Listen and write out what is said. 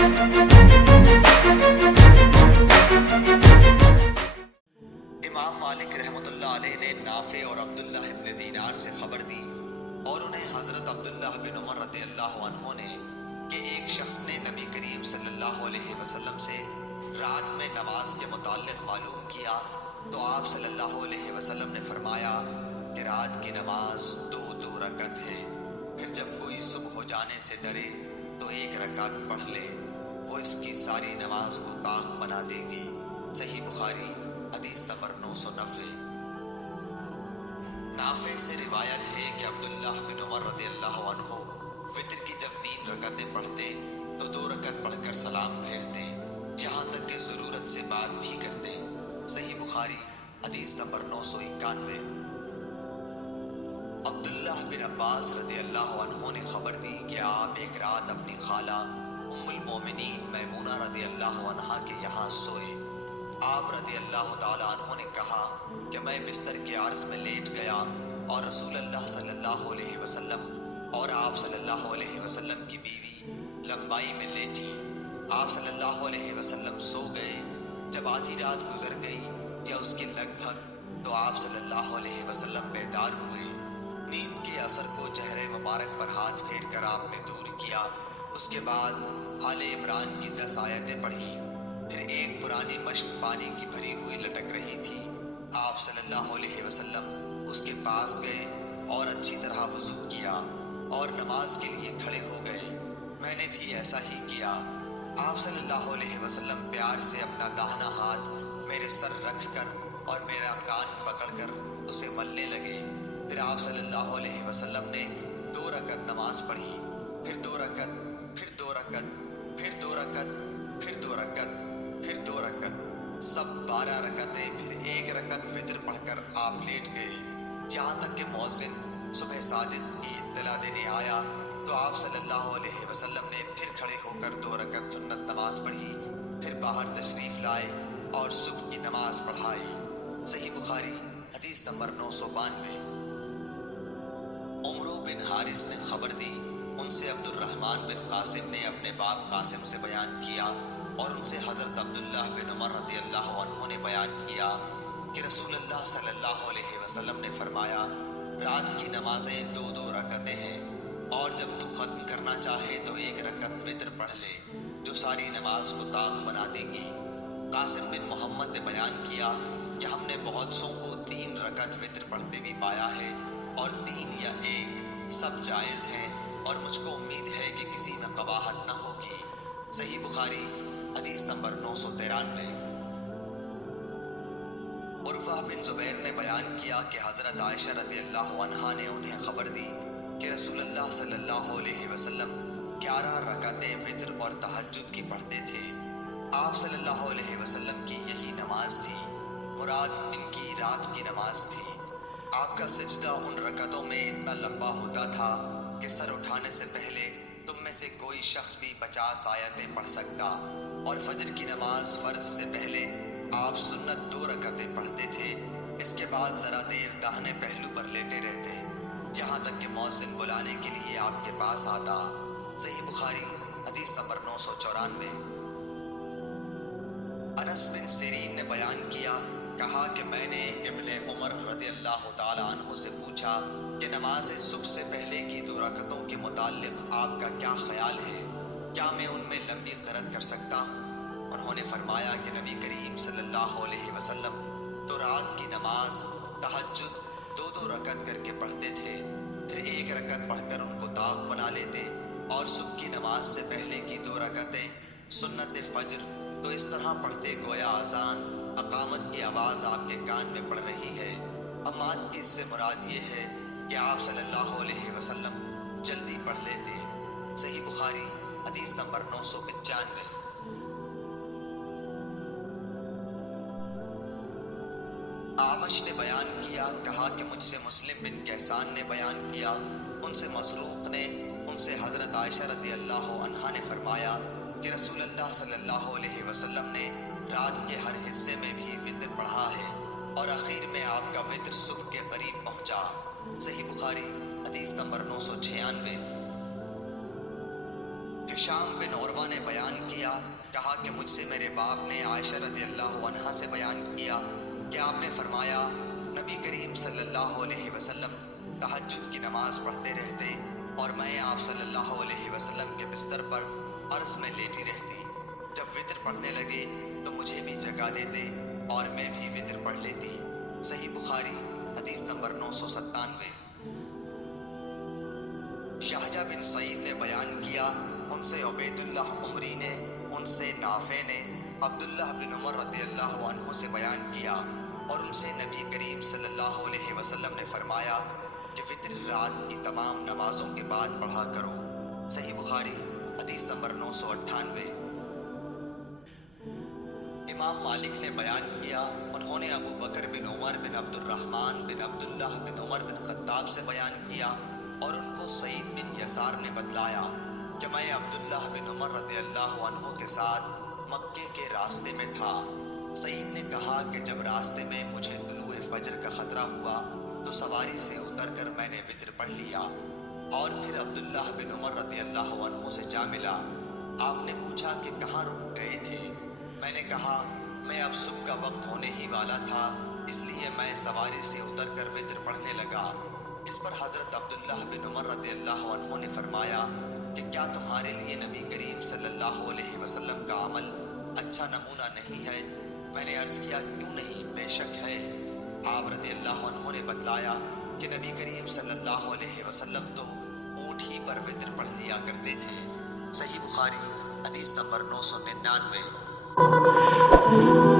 امام مالک رحمۃ اللہ علیہ نے نافع اور عبداللہ ابن دینار سے خبر دی اور انہیں حضرت عبداللہ بن عمر رضی اللہ عنہ نے کہ ایک شخص نے نبی کریم صلی اللہ علیہ وسلم سے رات میں نماز کے متعلق معلوم کیا تو آپ صلی اللہ علیہ وسلم نے فرمایا کہ رات کی نماز دو رکعت ہے، پھر جب کوئی صبح ہو جانے سے ڈرے تو ایک رکعت پڑھ لے، وہ اس کی ساری نماز کو طاق بنا دے گی۔ صحیح بخاری حدیث نمبر 990۔ نافع سے روایت ہے کہ عبداللہ بن عمر رضی اللہ عنہ وتر کی جب 3 رکعتیں پڑھتے تو 2 رکعت پڑھ کر سلام پھیرتے، یہاں تک کہ ضرورت سے بات بھی کرتے۔ صحیح بخاری حدیث نمبر 991۔ عبداللہ بن عباس رضی اللہ عنہ نے خبر دی کہ آپ ایک رات اپنی خالہ ام المومنین میمونہ رضی اللہ عنہا کے یہاں سوئے۔ آپ رضی اللہ تعالی عنہ نے کہا کہ میں بستر کے عرض میں لیٹ گیا اور رسول اللہ صلی اللہ علیہ وسلم اور آپ صلی اللہ علیہ وسلم کی بیوی لمبائی میں لیٹی۔ آپ صلی اللہ علیہ وسلم سو گئے۔ جب آدھی رات گزر گئی یا اس کے لگ بھگ تو آپ صلی اللہ علیہ وسلم بیدار ہوئے۔ نیند کے اثر کو چہرے مبارک پر ہاتھ پھیر کر آپ نے دور کیا۔ اس کے بعد آل عمران کی 10 آیتیں پڑھی، پھر ایک پرانی مشک پانی کی بھری ہوئی لٹک رہی تھی۔ آپ صلی اللہ علیہ وسلم اس کے پاس گئے اور اچھی طرح وضو کیا اور نماز کے لیے کھڑے ہو گئے۔ میں نے بھی ایسا ہی کیا۔ آپ صلی اللہ علیہ وسلم پیار سے اپنا داہنا ہاتھ میرے سر رکھ کر اور میرا کان پکڑ کر اسے ملنے لگے۔ پھر آپ صلی اللہ علیہ وسلم نے 2 رکعت نماز پڑھی، پھر 2 رکعت، پھر 2 رکعت، پھر 2 رکعت، پھر 2 رکعت، پھر 2 رکعت، سب 12 رکعتیں، پھر 1 رکعت وتر پڑھ کر آپ لیٹ گئے، یہاں تک کہ مؤذن صبح صادق کی اطلاع دینے آیا تو آپ صلی اللہ علیہ وسلم نے پھر کھڑے ہو کر 2 رکعت سنت نماز پڑھی، پھر باہر تشریف لائے اور صبح کی نماز پڑھائی۔ صحیح بخاری حدیث نمبر 992۔ عمرو بن حارث نے خبر دی، ان سے عبد الرحمن بن قاسم نے اپنے باپ قاسم سے بیان کیا اور ان سے حضرت عبداللہ بن عمر رضی اللہ عنہ نے بیان کیا کہ رسول اللہ صلی اللہ علیہ وسلم نے فرمایا رات کی نمازیں 2 رکعتیں ہیں، اور جب تو ختم کرنا چاہے تو 1 رکعت وتر پڑھ لے جو ساری نماز کو طاق بنا دے گی۔ قاسم بن محمد نے بیان کیا کہ ہم نے بہت سو کو 3 رکعت وتر پڑھتے بھی پایا ہے، اور 3 یا 1 سب جائز ہیں، اور مجھ کو امید ہے کہ کسی میں قباحت نہ ہوگی۔ صحیح بخاری حدیث نمبر 993۔ عروہ بن زبیر نے بیان کیا کہ حضرت عائشہ رضی اللہ عنہا نے انہیں خبر دی کہ رسول اللہ صلی اللہ علیہ وسلم 11 رکعتیں وتر اور تہجد کی پڑھتے تھے۔ آپ صلی اللہ علیہ وسلم کی یہی نماز تھی، مراد ان کی رات کی نماز تھی۔ آپ کا سجدہ ان رکعتوں میں اتنا لمبا ہوتا تھا کہ سر اٹھانے سے پہلے تم میں سے کوئی شخص بھی 50 آیتیں پڑھ سکتا، اور فجر کی نماز فرض سے پہلے آپ سنت 2 رکعتیں پڑھتے تھے۔ اس کے بعد ذرا دیر داہنے پہلو پر لیٹے رہتے یہاں تک کہ مؤذن بلانے کے لیے آپ کے پاس آتا۔ صحیح بخاری حدیث نمبر 994۔ انس بن سیرین نے بیان کیا، کہا کہ میں نے ابن عمر رضی اللہ تعالی عنہ سے پوچھا کہ نماز صبح سے پہلے کی 2 رکعتوں کے متعلق آپ کا کیا خیال ہے، کیا میں ان میں لمبی قرأت کر سکتا ہوں؟ انہوں نے فرمایا کہ نبی کریم صلی اللہ علیہ وسلم تو رات کی نماز تہجد 2 رکعت کر کے پڑھتے تھے، پھر 1 رکعت پڑھ کر ان کو طاق بنا لیتے، اور صبح کی نماز سے پہلے کی 2 رکعتیں سنت فجر تو اس طرح پڑھتے گویا اذان اقامت کی آواز آپ کے کان میں پڑ رہی ہے۔ اب آج کی اس سے مراد یہ ہے کہ آپ صلی اللہ علیہ وسلم جلدی پڑھ لیتے۔ صحیح بخاری حدیث نمبر 995۔ آمش نے بیان کیا، کہا کہ مجھ سے مسلم بن کیسان نے بیان کیا، ان سے مسروق نے، ان سے حضرت عائشہ رضی اللہ عنہا نے فرمایا کہ رسول اللہ صلی اللہ علیہ وسلم نے رات کے ہر حصے میں بھی وتر پڑھا ہے، اور آخر میں آپ کا وتر صبح کے قریب پہنچا۔ صحیح بخاری حدیث نمبر 996۔ ہشام بن عروہ نے بیان کیا کیا؟ کہا کہ مجھ سے میرے باپ نے عائشہ رضی اللہ عنہا سے بیان کیا کہ آپ نے فرمایا نبی کریم صلی اللہ علیہ وسلم تہجد کی نماز پڑھتے رہتے اور میں آپ صلی اللہ علیہ وسلم کے بستر پر عرض میں لیٹی رہتی۔ جب وطر پڑھنے لگے تو مجھے بھی جگا دیتے اور میں بھی وطر پڑھ لیتی۔ صحیح بخاری حدیث نمبر 997۔ شاہجہ بن سعید نے بیان کیا، ان سے عبید اللہ عمری نے، ان سے نافع نے عبداللہ بن عمر رضی اللہ عنہ سے بیان کیا اور ان سے نبی کریم صلی اللہ علیہ وسلم نے فرمایا کہ وطر رات کی تمام نمازوں کے بعد پڑھا کرو۔ صحیح بخاری حدیث نمبر 998۔ امام مالک نے بیان کیا، انہوں نے ابو بکر بن عمر بن عبد الرحمن بن عبداللہ بن عمر بن خطاب سے بیان کیا اور ان کو سعید بن یسار نے بتلایا کہ میں عبداللہ بن عمر رضی اللہ عنہ کے ساتھ مکے کے راستے میں تھا۔ سعید نے کہا کہ جب راستے میں مجھے طلوع فجر کا خطرہ ہوا تو سواری سے اتر کر میں نے وطر پڑھ لیا اور پھر عبداللہ بن عمر رضی اللہ عنہ سے جا ملا۔ آپ نے پوچھا کہ کہاں رک گئے تھے؟ میں نے کہا میں اب صبح کا وقت ہونے ہی والا تھا، اس لیے میں سواری سے اتر کر وطر پڑھنے لگا۔ اس پر حضرت عبداللہ بن عمر رضی اللہ عنہ نے فرمایا کہ کیا تمہارے لیے نبی کریم صلی اللہ علیہ وسلم کا عمل اچھا نمونہ نہیں ہے؟ میں نے عرض کیا کیوں نہیں، بے شک ہے۔ آپ رضی اللہ عنہ نے بتلایا کہ نبی کریم صلی اللہ علیہ وسلم تو اونٹ ہی پر وطر پڑھ لیا کرتے تھے۔ صحیح بخاری حدیث نمبر 999۔